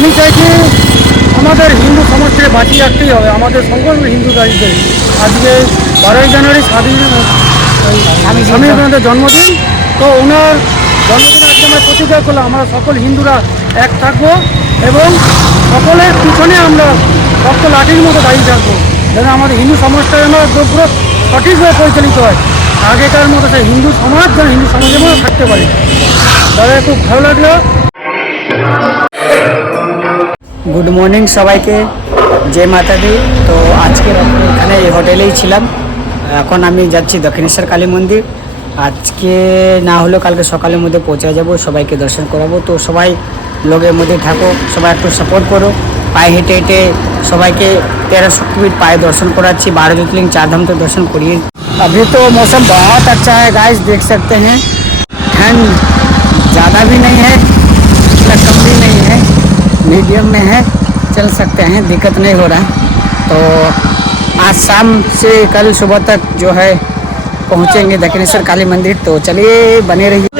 আমি চাইছি আমাদের হিন্দু সমাজকে বাঁচিয়ে রাখতেই হবে। আমাদের সকল হিন্দু দায়িত্বে আজকে 12ই জানুয়ারি স্বামী বিবেকানন্দের জন্মদিন। তো ওনার জন্মদিনে আজকে আমরা প্রতিজ্ঞা করলাম আমরা সকল হিন্দুরা এক থাকবো এবং সকলের পিছনে আমরা রক্ত লাঠির মতো দাঁড়িয়ে থাকবো, যেন আমাদের হিন্দু সমাজটা যেন পুরো সঠিকভাবে পরিচালিত হয়। আগেকার মতো সেই হিন্দু সমাজ যেন হিন্দু সমাজের মধ্যে থাকতে পারে। তাদের খুব ভালো লাগলো। গুড মর্নিং সবাইকে, জয় মাতা দি। তো আজকে এখানে এই হোটেলেই ছিলাম। এখন আমি যাচ্ছি দক্ষিণেশ্বর কালী মন্দির। আজকে না হলেও কালকে সকালের মধ্যে পৌঁছে যাব, সবাইকে দর্শন করাবো। তো সবাই লোকের মধ্যে থাকো, সবাই একটু সাপোর্ট করো। পায়ে হেঁটে হেঁটে সবাইকে 13 शक्तिपीठ पाए दर्शन कराচ্ছি, 12 ज्योतिर्लिंग 4 धाम तो दर्शन करिए। अभी तो मौसम बहुत अच्छा है गाइस, देख सकते हैं। ठंड ज़्यादा भी नहीं है, कम भी नहीं है, मीडियम में है, चल सकते हैं, दिक्कत नहीं हो रहा है। तो आज शाम से कल सुबह तक जो है पहुंचेंगे दक्षिणेश्वर काली मंदिर। तो चलिए बने रहिए।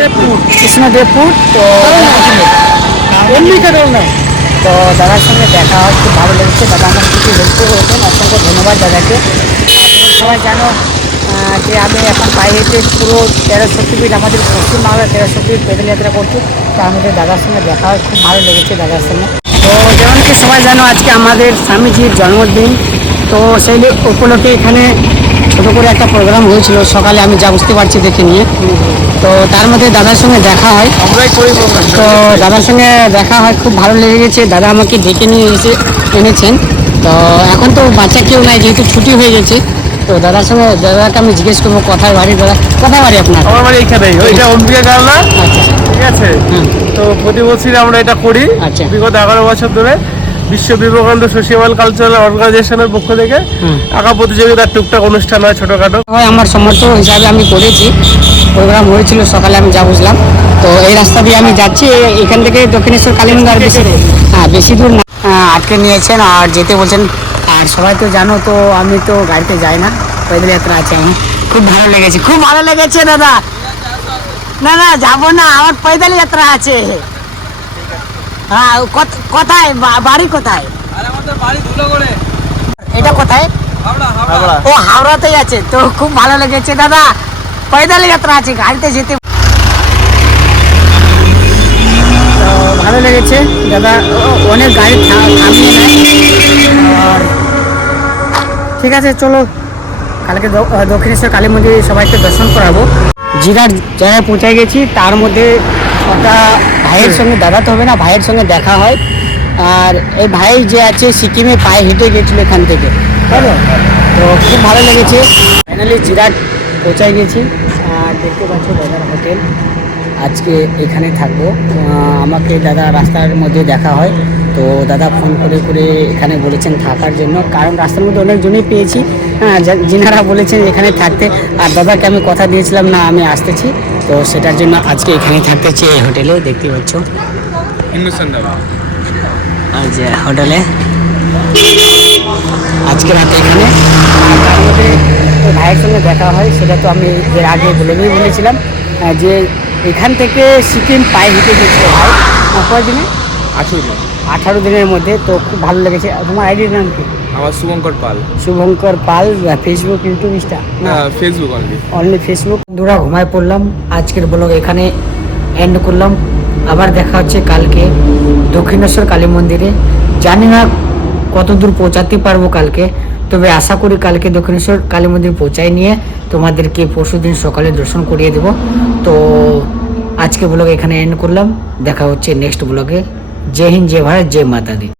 इसमें देवपुर तो দাদার সঙ্গে দেখা হয়, খুব ভালো লেগেছে। দাদা আমার কিছু হেল্প করেছেন, অসংখ্য ধন্যবাদ দাদাকে। আপনারা সবাই জানো যে আমি এখন পায়ে হেঁটে পুরো 13 शक्तिपीठ আমাদের পশ্চিমবাংলার 13 शक्तिपीठ পেদল যাত্রা করছি। তো আমাদের দাদার সঙ্গে দেখা হয়, খুব ভালো লেগেছে দাদার সঙ্গে। তো যেমন কি সবাই জানো আজকে আমাদের স্বামীজির জন্মদিন। তো সেই উপলক্ষে এখানে ছোটো করে একটা প্রোগ্রাম হয়েছিল সকালে, আমি যা বুঝতে পারছি দেখে নিয়ে। তো তার মধ্যে দাদার সঙ্গে দেখা হয়, তো দাদার সঙ্গে দেখা হয়, খুব ভালো লেগে গেছে। দাদা আমাকে ডেকে নিয়ে এনেছেন। তো এখন তো বাচ্চা কেউ নাই, যেহেতু ছুটি হয়ে গেছে। তো দাদার সঙ্গে দাদাকে আমি জিজ্ঞেস করবো কোথায় বাড়ি। দাদা কোথায় বাড়ি আপনার? আমার বাড়ি এইখানেই, ওইটা অম্বিকা গার্লা। আচ্ছা, ঠিক আছে। তো প্রতি বছরই আমরা এটা করি। আচ্ছা। বিগত 11 বছর ধরে বিশ্ব বিবেকানন্দ সোশিয়াল কালচারাল অর্গানাইজেশনের পক্ষ থেকে আঁকা প্রতিযোগিতার টুকটাক অনুষ্ঠান হয় ছোটোখাটো। আমার সমর্থ হিসাবে আমি করেছি, প্রোগ্রাম হয়েছিল সকালে আমি যা বুঝলাম। তো এই রাস্তা দিয়ে আমি যাচ্ছি, এখান থেকে দক্ষিণেশ্বর কালী মন্দির বেশি দূর না। আটকে নিয়েছেন আর যেতে বলছেন। আর সবাই তো জানো, তো আমি তো গাড়িতে যাই না, পৈদল যাত্রা আছে। আমি খুব ভালো লেগেছে, খুব ভালো লেগেছে দাদা। না না যাবো না, আমার পৈদল যাত্রা আছে। হ্যাঁ, কোথায় বাড়ি কোথায়? এটা কোথায়? ও হাওড়াতেই আছে। তো খুব ভালো লেগেছে দাদা, পৈদল যাত্রা আছে, গাড়িতে যেতে ভালো লেগেছে দাদা। অনেক গাড়ি থামিয়ে নেয়। আর ঠিক আছে, চলো কালকে দক্ষিণেশ্বর কালী মন্দিরে সবাইকে দর্শন করাবো। জিরার জায়গায় পৌঁছে গেছি, তার মধ্যে একটা ভাইয়ের সঙ্গে, দাদা তো হবে না, ভাইয়ের সঙ্গে দেখা হয়। আর এই ভাই যে আছে সিকিমে পায়ে হেঁটে গেছিল এখান থেকে, তাই তো? তো খুব ভালো লেগেছে। ফাইনালি জিরাট পৌঁছে গেছি। আর দেখতে পাচ্ছ দাদার হোটেল, আজকে এখানে থাকবো। আমাকে দাদা রাস্তার মধ্যে দেখা হয়, তো দাদা ফোন করে করে এখানে বলেছেন থাকার জন্য, কারণ রাস্তার মধ্যে অনেকজনই পেয়েছি যিনারা বলেছেন এখানে থাকতে। আর দাদাকে আমি কথা দিয়েছিলাম না আমি আসতেছি, তো সেটার জন্য আজকে এখানে থাকতেছি এই হোটেলে। দেখতে পাচ্ছ আর যে হোটেলে আজকে রাতে এখানে। আর তার মধ্যে ভাইয়ের সঙ্গে দেখা হয়, সেটা তো আমি এর আগে বলেছিলাম যে এখান থেকে সিকিম পায়ে হেঁটে গেছিল ভাই। কয় দিনে? 18 দিনের মধ্যে। তো খুব ভালো লেগেছে। তোমার আইডির নাম কি? আমার Shubhankar Pal. Shubhankar Pal. Facebook, YouTube, Insta? না, ফেসবুক অনলি ফেসবুক। বন্ধুরা ঘুমায় পড়লাম, আজকের ব্লগ এখানে এন্ড করলাম। আবার দেখা হচ্ছে কালকে দক্ষিণেশ্বর কালী মন্দিরে। জানি না কত দূর পৌঁছাতে পারবো কালকে, তবে আশা করি কালকে দক্ষিণেশ্বর কালী মন্দির পৌঁছায় নিয়ে তোমাদেরকে পরশুদিন সকালে দর্শন করিয়ে দেব। তো আজকে ব্লগ এখানে এন্ড করলাম, দেখা হচ্ছে নেক্সট ব্লগে। জয় হিন্দ, জয় ভারত, জয় মাতা দি।